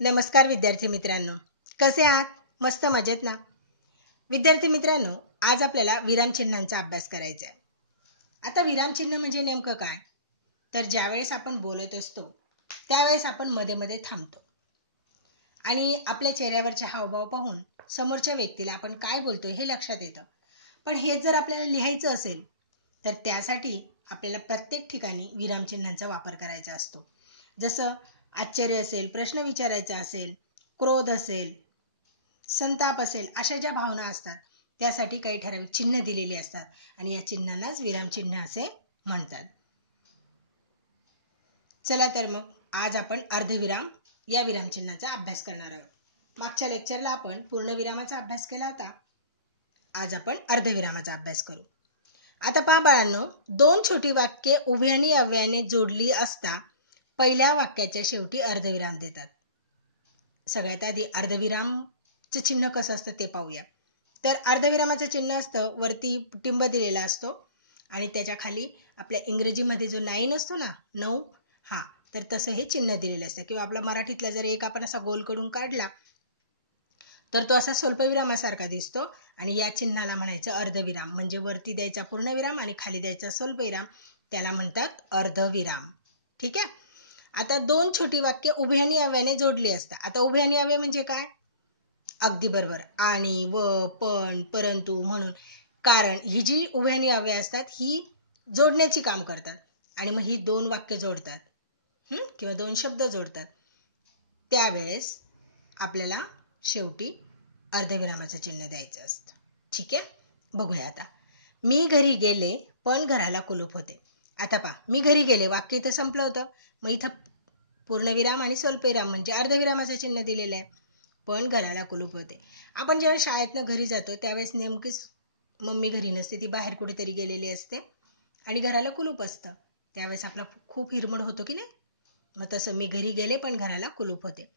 नमस्कार विद्यार्थी मित्रांनो, कसे आहात? मस्त मजेत ना? विद्यार्थी मित्रांनो, आज आपल्याला विरामचिन्हांचा अभ्यास करायचा आहे. आता विरामचिन्ह म्हणजे नेमकं काय? तर ज्यावेळेस आपण बोलत असतो त्यावेळेस आपण मध्ये मध्ये थांबतो आणि आपल्या चेहऱ्यावरचे हावभाव पाहून समोरच्या व्यक्तीला आपण काय बोलतोय हे लक्षात येतं. पण हेच जर आपल्याला लिहायचं असेल तर त्यासाठी आपल्याला प्रत्येक ठिकाणी विरामचिन्हांचा वापर करायचा असतो. जसं आश्चर्य असेल, प्रश्न विचारायचा असेल, क्रोध असेल, संताप असेल, अशा ज्या भावना असतात त्यासाठी काही ठराविक चिन्ह दिलेली असतात आणि या चिन्हांनाच विरामचिन्ह असे म्हणतात. चला तर मग आज आपण अर्धविराम या विरामचिन्हाचा अभ्यास करणार आहोत. मागच्या लेक्चरला आपण पूर्णविरामाचा अभ्यास केला होता. आज आपण अर्धविरामाचा अभ्यास करू. आता पहा बाळांनो, दोन छोटी वाक्ये उभयाने अव्ययाने जोडली असता पहिल्या वाक्याच्या शेवटी अर्धविराम देतात. सगळ्यात आधी अर्धविरामचं चिन्ह कसं असतं ते पाहूया. तर अर्धविरामाचं चिन्ह असतं वरती टिंब दिलेला असतो आणि त्याच्या खाली आपल्या इंग्रजीमध्ये जो 9 असतो ना, 9, हा, तर तसं हे चिन्ह दिलेलं असतं. किंवा आपला मराठीतला जर एक आपण असा गोल कडून काढला तर तो असा स्वल्पविरामासारखा दिसतो आणि या चिन्हाला म्हणायचं अर्धविराम. म्हणजे वरती द्यायचा पूर्णविराम आणि खाली द्यायचा स्वल्पविराम, त्याला म्हणतात अर्धविराम. ठीक आहे. आता दोन छोटी वाक्य उभयाने अव्ययाने जोडली असतात. आता उभयाने अव्यय म्हणजे काय? अगदी बरोबर, आणि, व, पण, परंतु, म्हणून. कारण ही जी उभयाने अव्यय असतात ही जोडण्याची काम करतात आणि मग ही दोन वाक्य जोडतात किंवा दोन शब्द जोडतात. त्यावेळेस आपल्याला शेवटी अर्धविरामाचं चिन्ह द्यायचं असतं. ठीक आहे. बघूया आता. मी घरी गेले पण घराला कुलूप होते. आता पहा, मी घरी गेले वाक्य इथं संपलं होतं. मग इथं पूर्णविराम आणि स्वल्पविराम म्हणजे अर्धविरामाचं चिन्ह दिलेलं आहे. पण घराला कुलूप होते. आपण जेव्हा शाळेतनं घरी जातो त्यावेळेस नेमकीच मम्मी घरी नसते, ती बाहेर कुठेतरी गेलेली असते आणि घराला कुलूप असतं. त्यावेळेस आपला खूप हिरमोड होतो की नाही? मग तसं मी घरी गेले पण घराला कुलूप होते.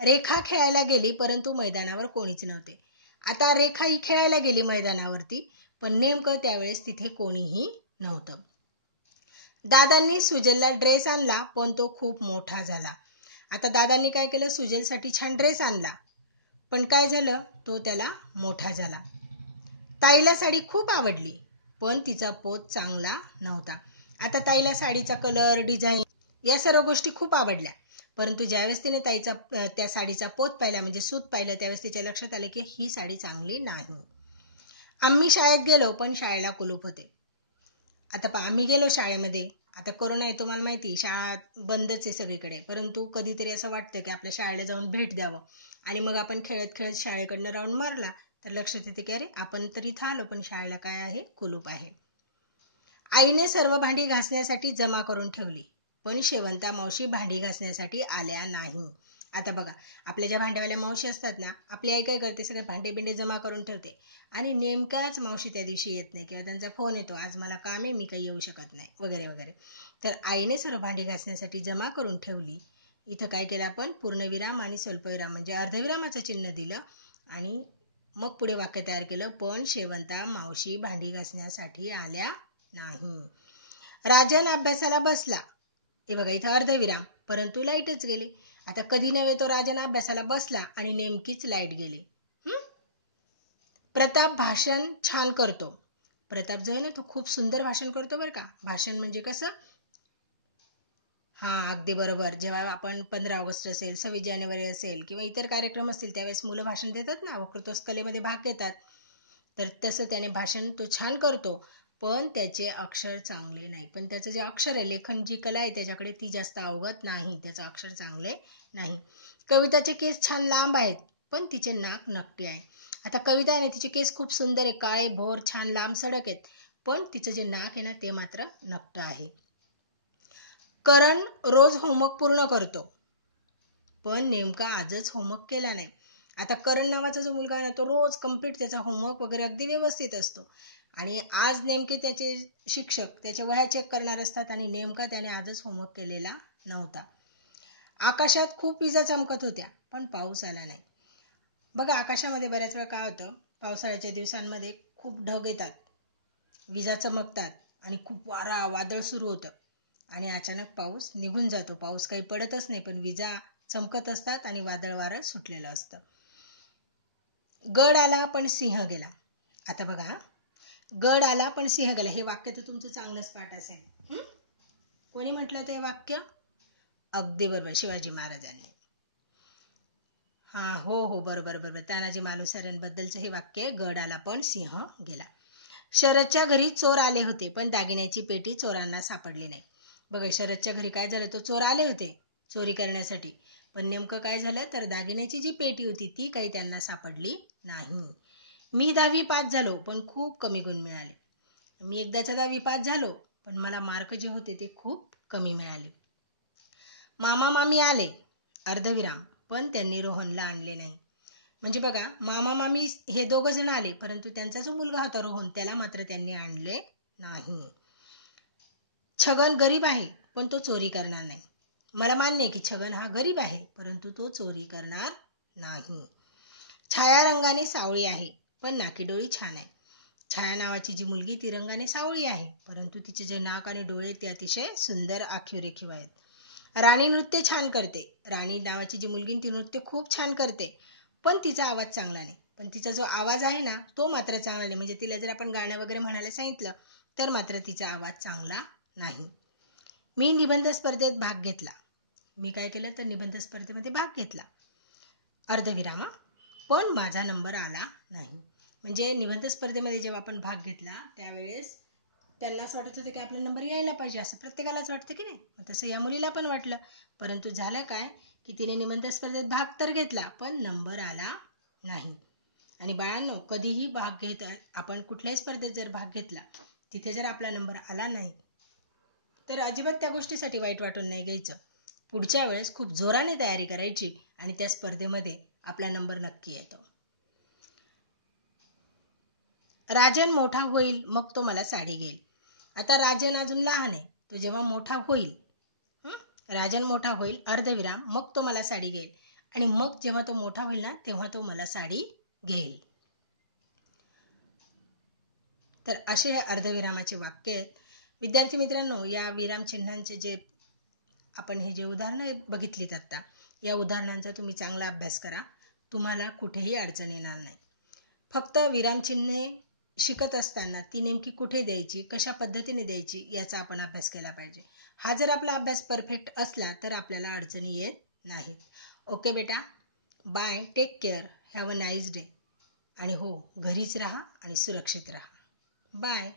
रेखा खेळायला गेली परंतु मैदानावर कोणीच नव्हते. आता रेखा ही खेळायला गेली मैदानावरती, पण नेमकं त्यावेळेस तिथे कोणीही नव्हतं. दादांनी सुजलला ड्रेस आणला पण तो खूप मोठा झाला. आता दादांनी काय केलं? सुजलसाठी छान ड्रेस आणला, पण काय झालं? तो त्याला मोठा झाला. ताईला साडी खूप आवडली पण तिचा पोत चांगला नव्हता. आता ताईला साडीचा कलर, डिझाईन या सर्व गोष्टी खूप आवडल्या, परंतु ज्यावेळेस तिने ताईचा त्या साडीचा पोत पाहिला म्हणजे सूत पाहिलं त्यावेळेस तिच्या लक्षात आलं की ही साडी चांगली नाही. आम्ही शाळेत गेलो पण शाळेला कुलूप होते. आता पहा, आम्ही गेलो शाळेमध्ये. आता कोरोना आहे तुम्हाला माहिती, शाळा बंदच आहे सगळीकडे, परंतु कधीतरी असं वाटतं की आपल्या शाळेला जाऊन भेट द्यावं आणि मग आपण खेळत खेळत शाळेकडनं राऊंड मारला तर लक्षात येते की अरे आपण तर इथं आलो पण शाळेला काय आहे? कुलूप आहे. आईने सर्व भांडी घासण्यासाठी जमा करून ठेवली पण शेवंता मावशी भांडी घासण्यासाठी आल्या नाही. आता बघा, आपल्या ज्या भांड्यावाल्या मावशी असतात ना, आपली आई काय करते? सगळे भांडे बिंडे जमा करून ठेवते आणि नेमकाच मावशी त्या दिवशी येत नाही किंवा त्यांचा फोन येतो, आज मला काम आहे, मी काही येऊ शकत नाही, वगैरे वगैरे. तर आईने सर्व भांडी घासण्यासाठी जमा करून ठेवली. इथं काय केलं आपण? पूर्णविराम आणि स्वल्पविराम म्हणजे अर्धविरामाचं चिन्ह दिलं आणि मग पुढे वाक्य तयार केलं, पण शेवंता मावशी भांडी घासण्यासाठी आल्या नाही. राजन अभ्यासाला बसला. हे बघा, इथं अर्धविराम, परंतु लाईटच गेली. आता कधी नव्हे तो राजन अभ्यासाला बसला आणि नेमकीच लाईट गेली. प्रताप भाषण छान करतो. प्रताप जो आहे ना, तो खूप सुंदर भाषण करतो बरं का. भाषण म्हणजे कसं? हा, अगदी बरोबर. जेव्हा आपण 15 ऑगस्ट असेल, 26 जानेवारी असेल किंवा इतर कार्यक्रम असतील त्यावेळेस मुलं भाषण देतात ना, वक्तृत्व कलेमध्ये भाग घेतात. तर तसं त्याने भाषण तो छान करतो पण त्याचे अक्षर चांगले नाही. पण त्याचं जे अक्षर आहे, लेखन जी कला आहे त्याच्याकडे ती जास्त अवगत नाही, त्याचं अक्षर चांगले नाही. कविताचे केस छान लांब आहेत पण तिचे नाक नकटी आहे. आता कविता आहे ना, तिचे केस खूप सुंदर आहे, काळे भोर छान लांब सडक आहेत, पण तिचं जे नाक आहे ना ते मात्र नकट आहे. करण रोज होमवर्क पूर्ण करतो पण नेमका आजच होमवर्क केला नाही. आता करण नावाचा जो मुलगा आहे ना, तो रोज कम्प्लीट त्याचा होमवर्क वगैरे अगदी व्यवस्थित असतो आणि आज नेमके त्याचे शिक्षक त्याच्या वह्या चेक करणार असतात आणि नेमका त्याने आजच होमवर्क केलेला नव्हता. आकाशात खूप विजा चमकत होत्या पण पाऊस आला नाही. बघा, आकाशामध्ये बऱ्याच वेळा काय होतं, पावसाळ्याच्या दिवसांमध्ये खूप ढग येतात, विजा चमकतात आणि खूप वारा वादळ सुरू होतं आणि अचानक पाऊस निघून जातो. पाऊस काही पडतच नाही पण विजा चमकत असतात आणि वादळ वारं सुटलेलं असतं. गड आला पण सिंह गेला. आता बघा हा, गड आला पण सिंह गेला, हे वाक्य तर तुमचं चांगलंच पाठ असेल. कोणी म्हटलं ते वाक्य? अगदी बरोबर, शिवाजी महाराजांनी. हा, हो बरोबर, तानाजी मालुसरेंबद्दलचं हे वाक्य, गड आला पण सिंह गेला. शरदच्या घरी चोर आले होते पण दागिन्याची पेटी चोरांना सापडली नाही. बघा, शरदच्या घरी काय झालं, तो चोर आले होते चोरी करण्यासाठी, पण नेमकं काय झालं तर दागिन्याची जी पेटी होती ती काही त्यांना सापडली नाही. मी 10वी पास झालो पण खूप कमी गुण मिळाले. मी एकदाच्या 10वी पास झालो पण मला मार्क जे होते ते खूप कमी मिळाले. मामा मामी आले अर्धविराम पण त्यांनी रोहनला आणले नाही. म्हणजे बघा, मामा मामी हे 2 जण आले परंतु त्यांचा जो मुलगा होता रोहन, त्याला मात्र त्यांनी आणले नाही. छगन गरीब आहे पण तो चोरी करणार नाही. मला मान्य आहे की छगन हा गरीब आहे परंतु तो चोरी करणार नाही. छाया रंगाने सावळी आहे पण नाकी डोळी छान आहे. छाया नावाची जी मुलगी ती रंगाने सावळी आहे परंतु तिचे जे नाक आणि डोळे ते अतिशय सुंदर आखीव रेखीव आहेत. राणी नृत्य छान करते. राणी नावाची जी मुलगी ती नृत्य खूप छान करते पण तिचा आवाज चांगला नाही. पण तिचा जो आवाज आहे ना तो मात्र चांगला नाही. म्हणजे तिला जर आपण गाणं वगैरे म्हणायला सांगितलं तर मात्र तिचा आवाज चांगला नाही. मी निबंध स्पर्धेत भाग घेतला. मी काय केलं तर निबंध स्पर्धेमध्ये भाग घेतला अर्धविराम, पण माझा नंबर आला नाही. म्हणजे निबंध स्पर्धेमध्ये जेव्हा आपण भाग घेतला त्यावेळेस त्यांना असं वाटत होतं की आपला नंबर यायला पाहिजे, असं प्रत्येकालाच वाटतं की नाही. तसं या मुलीला पण वाटलं, परंतु झालं काय की तिने निबंध स्पर्धेत भाग तर घेतला पण नंबर आला नाही. आणि बाळांनो, कधीही भाग घेत आपण कुठल्याही स्पर्धेत जर भाग घेतला तिथे जर आपला नंबर आला नाही तर अजिबात त्या गोष्टीसाठी वाईट वाटून नाही घ्यायचं. पुढच्या वेळेस खूप जोराने तयारी करायची आणि त्या स्पर्धेमध्ये आपला नंबर नक्की येतो. राजन मोठा होईल मग तो मला साडी घेईल. आता राजन अजून लहान आहे, तो जेव्हा मोठा होईल, राजन मोठा होईल अर्धविराम मग तो मला साडी घेईल, आणि मग जेव्हा तो मोठा होईल ना तेव्हा तो मला साडी घेईल. तर असे हे अर्धविरामाचे वाक्य आहेत. विद्यार्थी मित्रांनो, या विराम चिन्हांचे जे आपण हे जे उदाहरणं बघितलीत आता, या उदाहरणांचा तुम्ही चांगला अभ्यास करा. तुम्हाला कुठेही अडचण येणार नाही. फक्त विरामचिन्हे शिकत असताना ती नेमकी कुठे द्यायची, कशा पद्धतीने द्यायची याचा आपण अभ्यास केला पाहिजे. हा जर आपला अभ्यास परफेक्ट असला तर आपल्याला अडचणी येत नाहीत. ओके बेटा, bye, take care, have a nice day. आणि हो, घरीच राहा आणि सुरक्षित राहा. बाय.